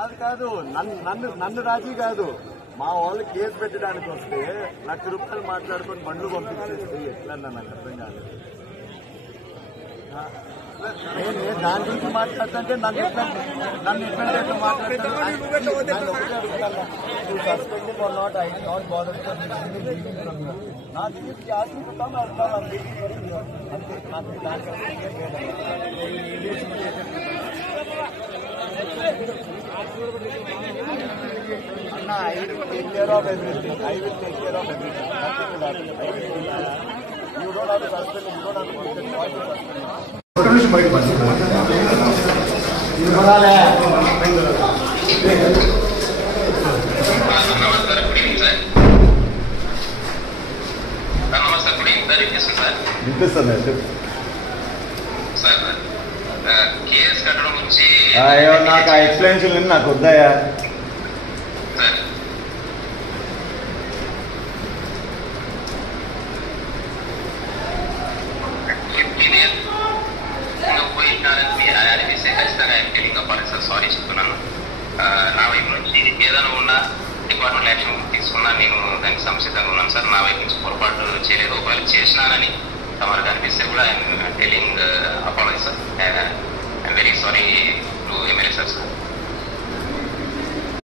అది కాదు, నన్ను రాజీ కాదు, మా వాళ్ళు కేసు పెట్టడానికి వస్తే ₹1,00,000 మాట్లాడుకొని బండ్లు పంపించేస్తే ఎట్లన్నా నాకు అర్థం కాలేదు. నేను దాని గురించి మాట్లాడుతుంటే నన్ను ఎట్లంటే మాట్లాడతాను. Suspending or not, I not bother నా తీసుకు ఆశిస్తాను వస్తానండి అంతే. నాకు అన్న I will take care of everything. You don't have to suspend, you don't have to అయ్యో నాకు ఆ ఎక్స్ప్లెనేషన్ నాకు వద్దాయా. సారీ చెప్తున్నాను. నా వైపు నుంచి ఏదైనా ఉన్నా డిపార్ట్మెంట్ యాక్షన్ తీసుకున్నా నేను దానికి సంసిద్ధంగా ఉన్నాను సార్. నా వైపు నుంచి పొరపాటు చేయలేదు. ఒకవేళ చేసినానని తమకు అనిపిస్తే కూడా I'm telling apology sir. I'm very sorry to MLA sir.